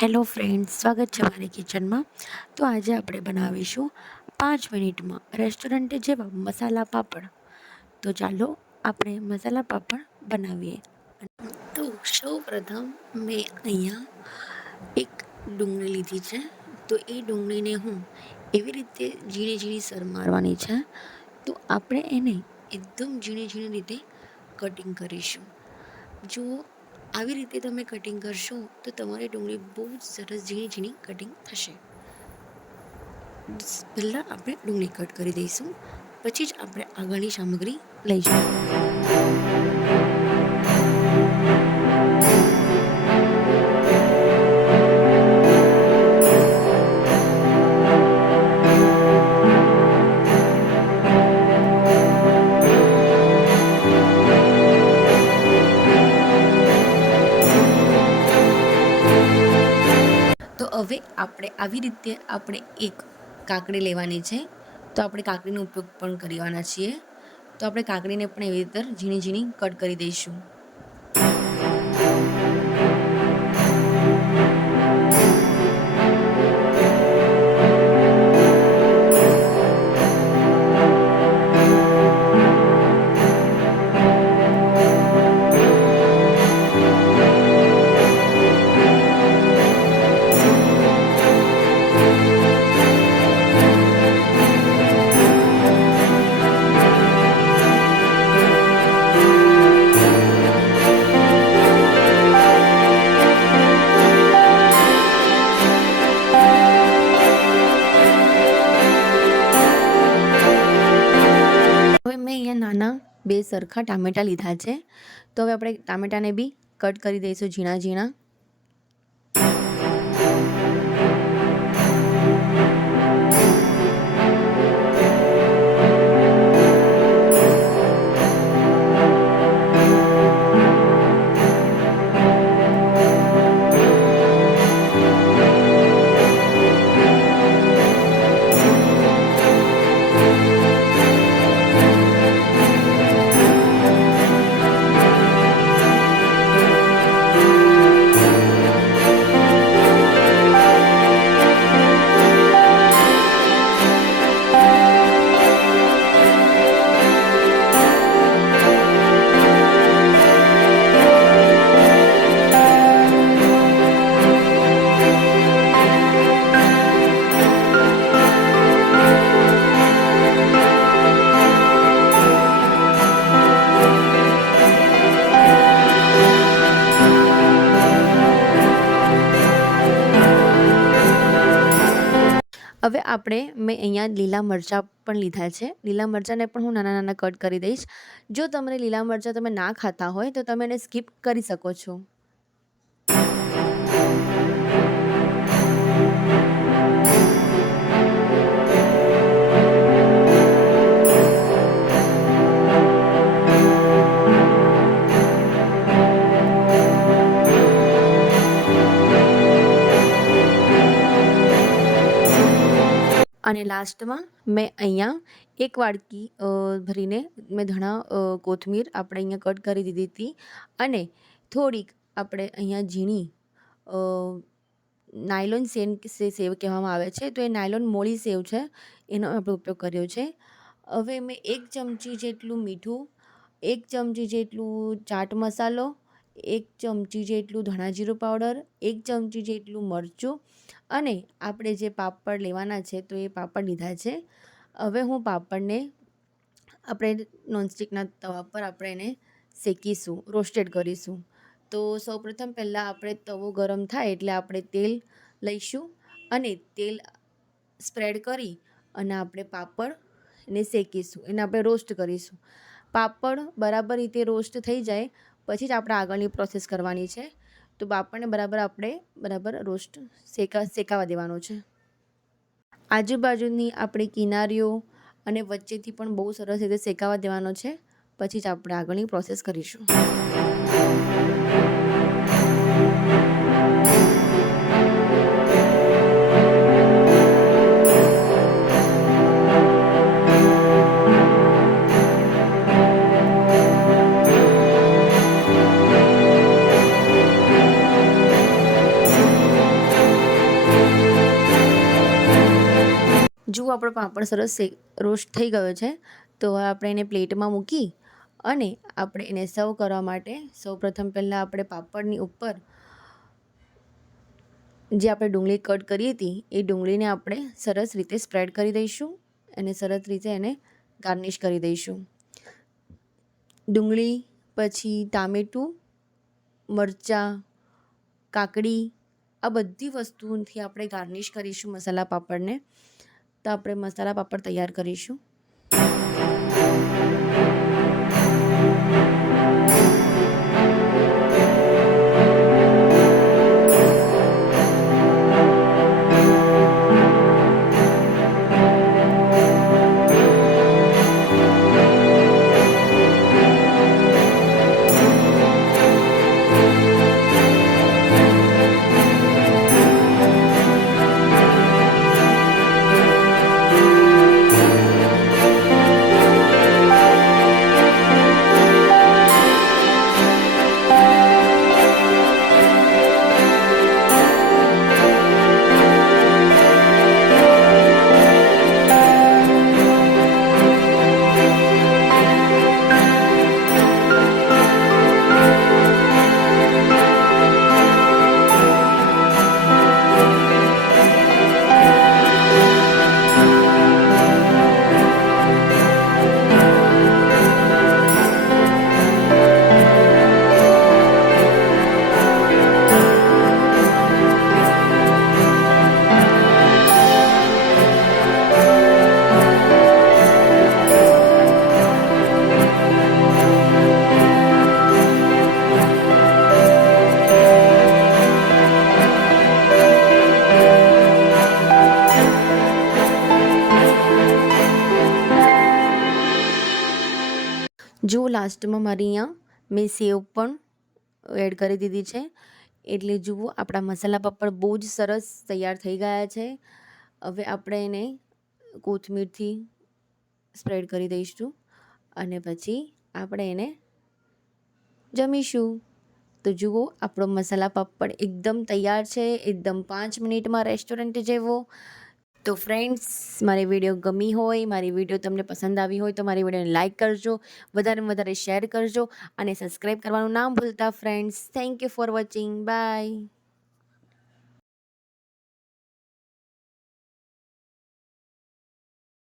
Hello friends, સ્વાગત છે મારી કિચનમાં. તો આજે આપણે બનાવીશું 5 મિનિટમાં રેસ્ટોરન્ટ જેવા મસાલા પાપડ. તો ચાલો આપણે મસાલા પાપડ બનાવીએ. તો સૌ પ્રથમ મેં અહીંયા એક ડુંગળી લીધી છે. તો એ ડુંગળીને હું એવી રીતે ઝીણી ઝીણી સર મારવાની છે. તો આપણે એને એકદમ ઝીણી ઝીણી રીતે કટિંગ કરીશું. જો આવી રીતે તમે કટિંગ કરશો તો તમારી ડુંગળી બહુ જ સરસ ઝીણી ઝીણી કટિંગ થશે. પહેલાં આપણે ડુંગળી કટ કરી દઈશું, પછી જ આપણે આગળની સામગ્રી લઈશું. તો હવે આપણે આવી રીતે એક કાકડી લેવાની છે. તો આપણે કાકડીનો ઉપયોગ પણ કરવાના છીએ. તો આપણે કાકડીને પણ એવી રીતે ઝીણી ઝીણી કટ કરી દઈશું. હવે મેં અહીંયા નાના 2 સરખા ટામેટાં લીધા છે. તો હવે આપણે ટામેટાને બી કટ કરી દઈશું ઝીણા ઝીણા. હવે મેં અહીંયા લીલા મરચાં પણ લીધા છે. લીલા મરચાંને પણ હું નાના નાના કટ કરી દઈશ. જો તમને લીલા મરચાં તમે ના ખાતા હોય તો તમે એને સ્કીપ કરી શકો છો. અને લાસ્ટમાં મેં અહીંયા એક વાડકી ભરીને મેં ધણા કોથમીર આપણે અહીંયા કટ કરી દીધી હતી. અને થોડીક આપણે અહીંયા ઝીણી નાયલોન સેવ કહેવામાં આવે છે. તો એ નાયલોન મોળી સેવ છે, એનો આપણે ઉપયોગ કર્યો છે. હવે મેં 1 ચમચી જેટલું મીઠું, 1 ચમચી જેટલું ચાટ મસાલો, 1 ચમચી જેટલું ધાણા જીરું પાવડર, 1 ચમચી જેટલું મરચું અને આપણે જે પાપડ લેવાના છે તો એ પાપડ લીધા છે. હવે હું પાપડને આપણે નોનસ્ટિકના તવા પર આપણે એને શેકીશું, રોસ્ટેડ કરીશું. તો સૌપ્રથમ પહેલાં આપણે તવો ગરમ થાય એટલે આપણે તેલ લઈશું અને તેલ સ્પ્રેડ કરી અને આપણે પાપડને શેકીશું, એને આપણે રોસ્ટ કરીશું. પાપડ બરાબર રીતે રોસ્ટ થઈ જાય પછી જ આપણે આગળની પ્રોસેસ કરવાની છે. તો પાપડને બરાબર રોસ્ટ શેકાવા દેવાનો છે. આજુબાજુની આપણી કિનારીઓ અને વચ્ચેથી પણ બહુ સરસ રીતે શેકાવા દેવાનો છે. પછી જ આપણે આગળની પ્રોસેસ કરીશું. જુઓ આપણો પાપડ સરસ રોસ્ટ થઈ ગયો છે, તો હવે આપણે એને પ્લેટમાં મૂકી અને આપણે એને સર્વ કરવા માટે સૌપ્રથમ પહેલાં આપણે પાપડની ઉપર જે આપણે ડુંગળી કટ કરી હતી એ ડુંગળીને આપણે સરસ રીતે સ્પ્રેડ કરી દઈશું અને સરસ રીતે એને ગાર્નિશ કરી દઈશું. ડુંગળી પછી ટામેટું, મરચાં, કાકડી આ બધી વસ્તુઓથી આપણે ગાર્નિશ કરીશું મસાલા પાપડને. તો આપણે મસાલા પાપડ તૈયાર કરીશું. જો લાસ્ટમાં મારી અહીંયા મેં સેવ પણ એડ કરી દીધી છે. એટલે જુઓ આપણા મસાલા પાપડ બહુ જ સરસ તૈયાર થઈ ગયા છે. હવે આપણે એને કોથમીરથી સ્પ્રેડ કરી દઈશું અને પછી આપણે એને જમીશું. તો જુઓ આપણો મસાલા પાપડ એકદમ તૈયાર છે, એકદમ 5 મિનિટમાં રેસ્ટોરન્ટ જેવો. તો ફ્રેન્ડ્સ, મારી વિડીયો ગમી હોય, મારી વિડીયો તમને પસંદ આવી હોય તો મારી વિડીયોને લાઇક કરજો, વધારેમાં વધારે શેર કરજો અને સબસ્ક્રાઈબ કરવાનું ના ભૂલતા friends. Thank you for watching. By.